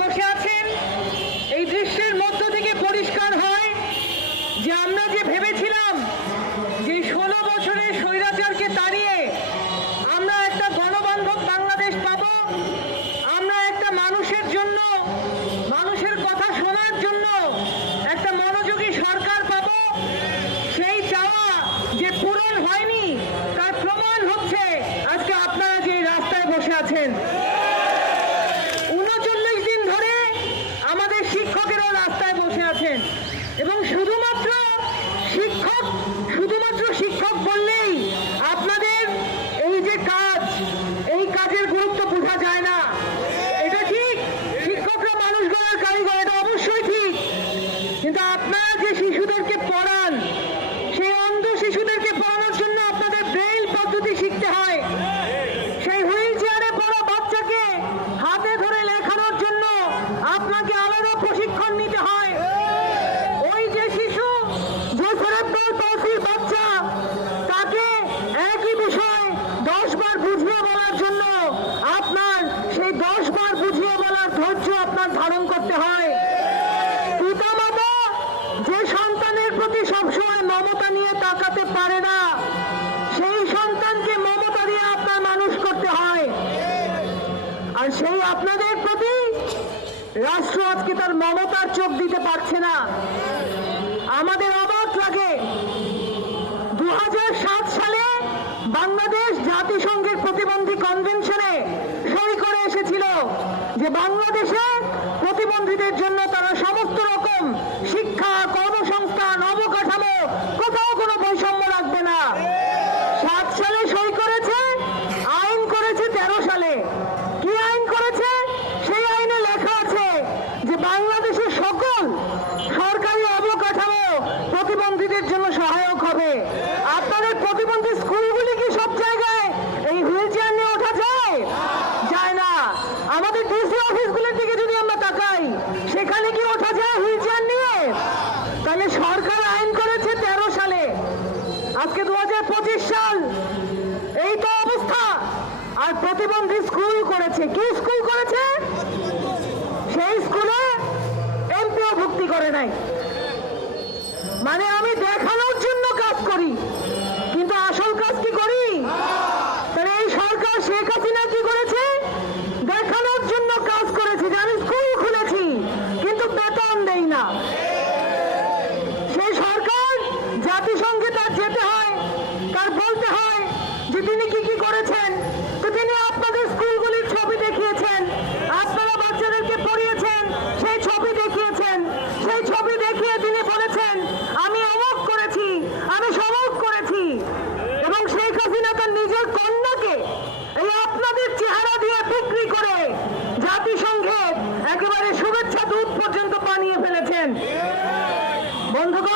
বসে আছেন। এই দৃশ্যের মধ্য থেকে পরিষ্কার হয় যে আমরা যে ভেবেছিলাম যে ষোলো বছরের স্বৈরাচারকে তাড়িয়ে আমরা একটা গণবান্ধব বাংলাদেশ পাব, আমরা একটা মানুষের জন্য, মানুষের কথা শোনার জন্য একটা মনোযোগী সরকার পাবো সেই চাওয়া যে পূরণ হয়নি তার প্রমাণ হচ্ছে আজকে আপনারা যে এই রাস্তায় বসে আছেন উনচল্লিশ দিন ধরে আমাদের শিক্ষকেরাও রাস্তায় বসে আছেন এবং শুধুমাত্র শুধুমাত্র শিক্ষক বললেই আপনাদের এই যে কাজ, এই কাজের গুরুত্ব বোঝা যায় না। এটা ঠিক? শিক্ষকরা মানুষ গড়ার কারিগর, এটা অবশ্যই ঠিক। কিন্তু আপনারা যে মমতা নিয়ে তাকাতে পারে না। সেই সন্তানকে মমতা দিয়ে আপনার মানুষ করতে হয়। আর সেই আপনাদের প্রতি রাষ্ট্র আজকে তার মমতার চোখ দিতে পারছে না। আমাদের অবাক লাগে। দু হাজার সাত সালে বাংলাদেশ জাতিসংঘের প্রতিবন্ধী কনভেনশনে সই করে এসেছিল যে বাংলাদেশে রাখবে না। সাত সালে সই করেছে, আইন করেছে তেরো সালে। কি আইন করেছে? সেই আইনে লেখা আছে যে বাংলাদেশের সকল সরকারি অবকাঠামো প্রতিবন্ধীদের জন্য সহায়ক হবে। করেছে? কি স্কুল করেছে? সেই স্কুলে এমপিও ভুক্তি করে নাই। মানে আমি দেখাল একেবারে শুভেচ্ছা দুধ পর্যন্ত বানিয়ে ফেলেছেন। বন্ধুগণ